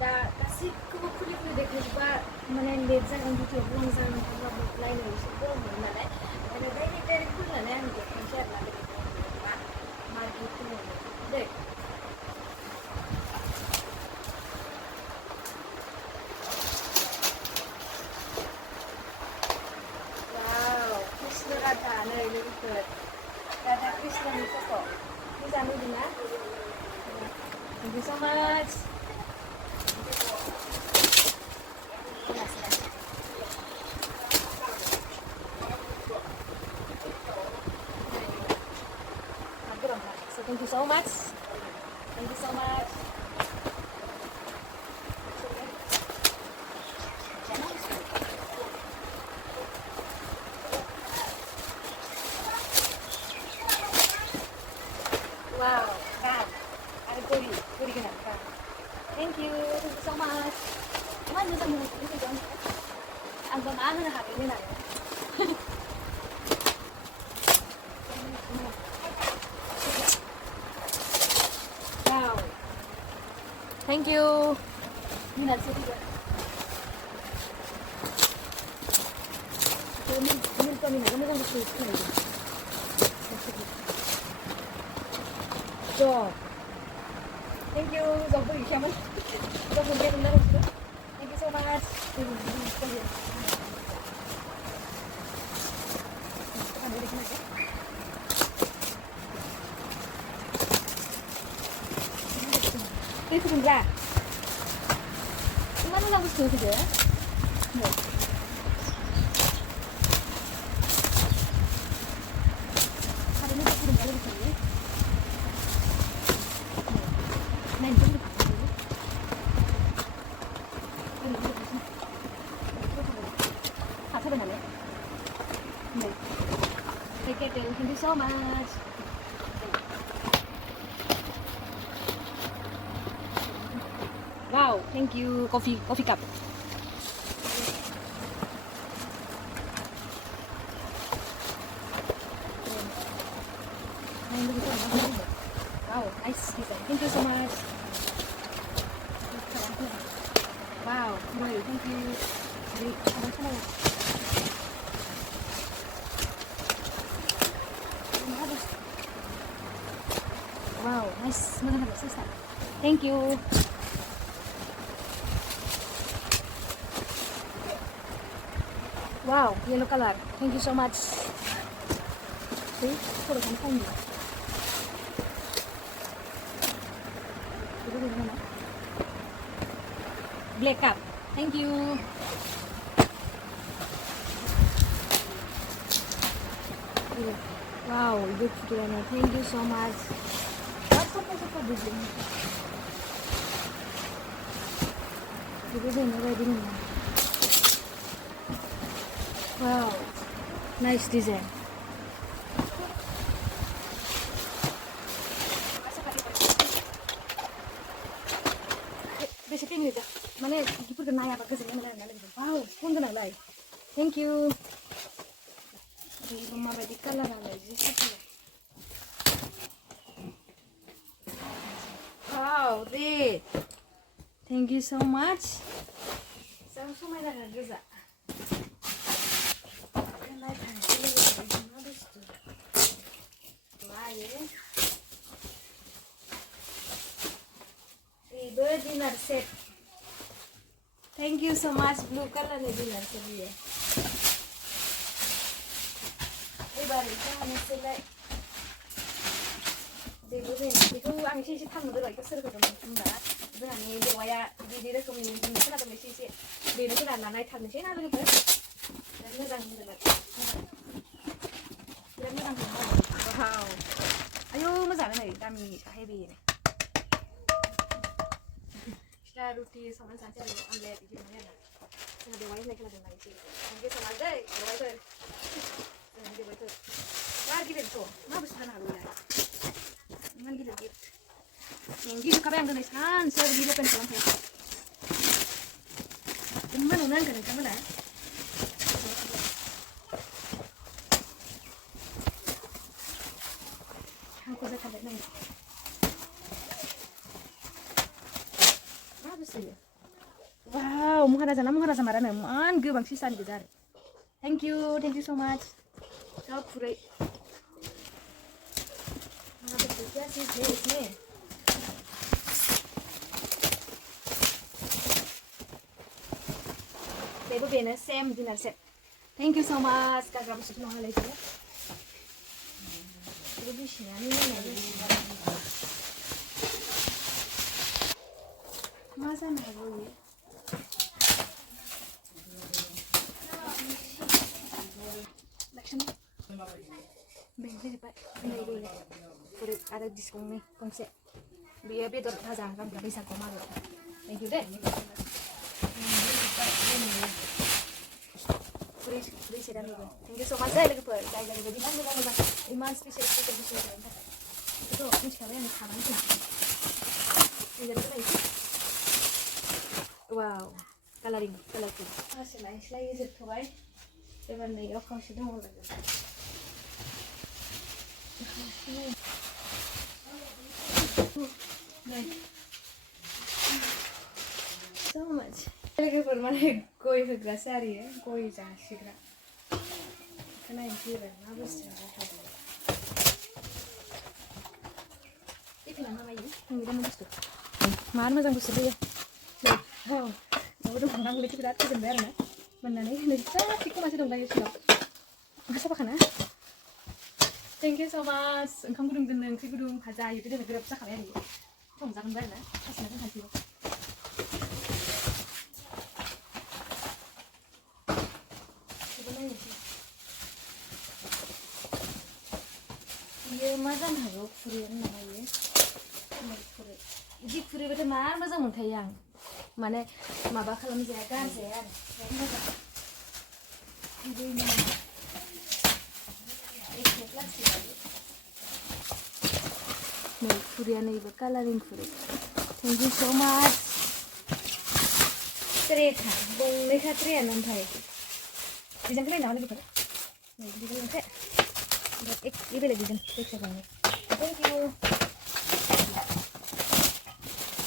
दा गासैखौबो खुलि देखायजोबा माने लेट जागोन भिडिअ लं जागोन होनब्लाबो नायनो एसे गरम मोनो नालाय ओंखायनो डाइरेक्ट खुलिनानै आं देखायनोसै आरोना बेनिफ्राय मा गिफ्ट होनो दै वाव कृष्ण राधा नै लोगोफोर राधा कृष्णनि फट' मोजां नुदोंना थेंक इउ स' माच So thank you so much. Thank you so much. Wow, bam. Ada gori kena bam. Thank you so much. Mana sama ini kan? Angga mana hari ini nak? Wow. Thank you. MtNarzary. Ini kami nak macam tu ni. Job. Thank you. Job beri siapa? Job beri benda tu. Thank you so much. Ini tu benda. Mana nak buat tu je? Hari ni tu benda lagi ni. Thank you so much. Wow, thank you. Coffee cup. Wow, nice design. Thank you so much. Wow, great. Thank you. Wow, nice. Thank you. Wow, yellow color. Thank you so much. See, put it on the black cup. Thank you. Wow, good piano. Thank you so much. What's up for this? Wow, nice design. Basically, ni dah. Mana kita pun naya pakai sini mana nak lagi. Wow, pun kena lagi. Thank you. Ini rumah badi color lagi. Wow, deh. Thank you so much. Saya semua dah kerja. Dinner set. Thank you so much. Blue color ni dinner set dia. Baru jangan selai. Dulu ni, itu ang sih tham dulu itu seru kan mbak. Dengan ni dewaya di dia komunikasi ni kan ada mesti sih. Dia ni kan anak tham sih nak lagi. Dan ni dah ni dah. Dan ni dah. Wow. Ayo mazal ni kami Hwby ni. Roti sama saja omelet itu mana nak? Saya dewasa lagi lagi nak isi. Mungkin sama aja, dewasa. Dewasa. Lagi gift tu, mana bisa nak luar? Mana gift? Yang gift kau yang kena kan? Saya gift pen kalam saya. Mana orang kena kamu lah? Aku dah kalah ni. Apa sih? Wow, Maharaja Marano मान गोबां सिसानि गोजा आरो thank you सो माच जा खुरै बेबो बेनो same dinner set thank you सो माच गाग्रा बुस्थु नङालाय बेयो बेबो बिसिनानै नायनाय मा जानो हागौ बेयो Mengli Juby, Juby, ada diskon nih, kongsi. Biar betul aja, kan nggak bisa kemana. Thank you deh. Free sedang juga. Thank you so much. Saya lagi per, saya lagi bilang iman spesial bisa. Itu ini kalian di kanan tuh. Ini jadi apa? Wow, coloring. Selain itu tuh, Even nih, aku masih dong lagi. So much. Lagi permane koi segra sari ya, koi jangan segra. Karena yang kira, habis jangan. Itu nama ini, yang kita mau tuh. Mana macam tuh ya? Wow, udah orang lagi berarti sebenarnya. Mana nih? Nanti kita masih dong lagi sih. Masa apa kana? Thank you so much. Engkau gudung jeneng, si gudung haja itu dia bergerak besar kalian ini. Tolong jangan bayar na, kasih nanti haji. Sebenarnya sih. Iya macam haru furian namanya. Furi. Jadi furi betul macam montayang. Mana maba kalau menjaga saya. Ini. Nih, furiannya ibu coloring furi. Thank you so much. Terita, bung mereka teriak nampai. Dijan kalian nama lagi pada? Nih, dijan lagi. Ini lagi dijan, cek lagi. Thank you.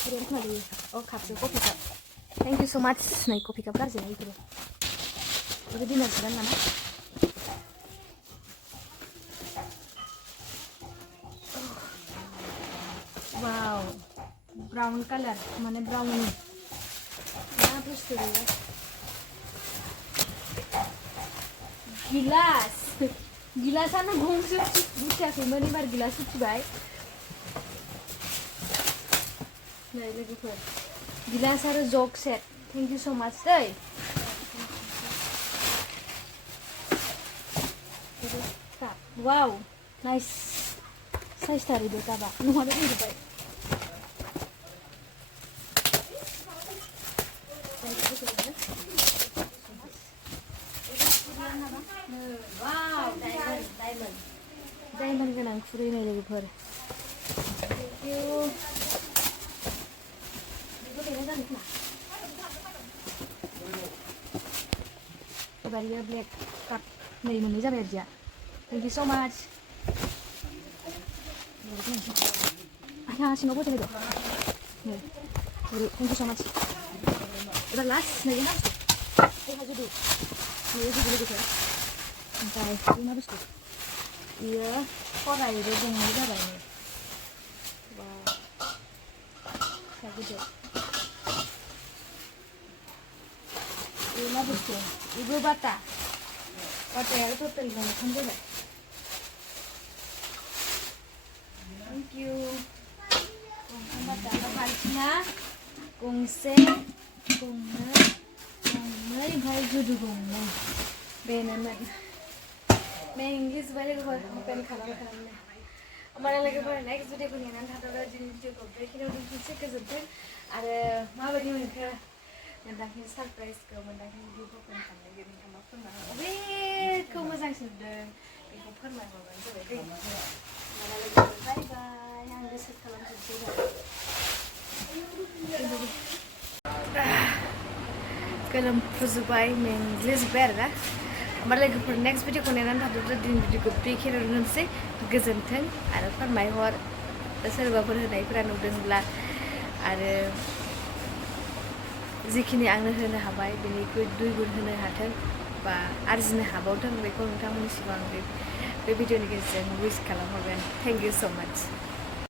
Furian kali. Oh, kapsul kopi cup. Thank you so much. Nih, kopi cup kerja itu. Itu di Narzary mana? Wow, brown color, mana brown ini? Nah, terus tuh ya. Gilas, gilasan bungsu, bukan sih, mana bar gilas itu baik. Nah, ini juga. Gilas harus jog set. Thank you so much, deh. Wow, nice. Size tadi deh kaba. Nu ada ini baik. Wow, diamond kan ang free na lagi per. Thank you. Itu kena kan na. Kabarnya black cup. Nih menuja berja. Thank you so much. Ayah, sini apa tadi tu? Nih, thank you so much. Udah last, nih yang habis tu. Haju dulu. Nih haju dulu tu. Sampai ini habis tu. Iya, korai itu yang ni dah ni. Wow, haju dulu. Ini habis tu. Ibu bata. Hotel tu terlihat macam tu. Thank you. Kung bata na kung se kung may bhai judu kung na benaman. Mengli Juby ko open khabar karne. Amara lagi पर next video ko niyan thadora jin video ko break ino din se ke judde are ma bari mekha nandakin surprise ko nandakin video ko kan lagi din ma phun ma obe ko mojang sudde ko phun ma ba so be bye bye yang besok kalam juga kalam Juby Mengli Juby ra amar lagi for next video ko nenan thadora din video ko break ino din se गोजोनथों आरो फोरमायहर सोरबाफोर होनायफोरा नुदोंब्ला आरो जिखिनि आंनो होनो हाबाय बेनिख्रुइ 2 गुन होनो हाथों बा आरजिनो हाबावथों बेखौ नोंथांमोननि सिगाङाव बे भिडिअनि गेजेरजों विश खालामहरगोन। थेंक इउ सो माच।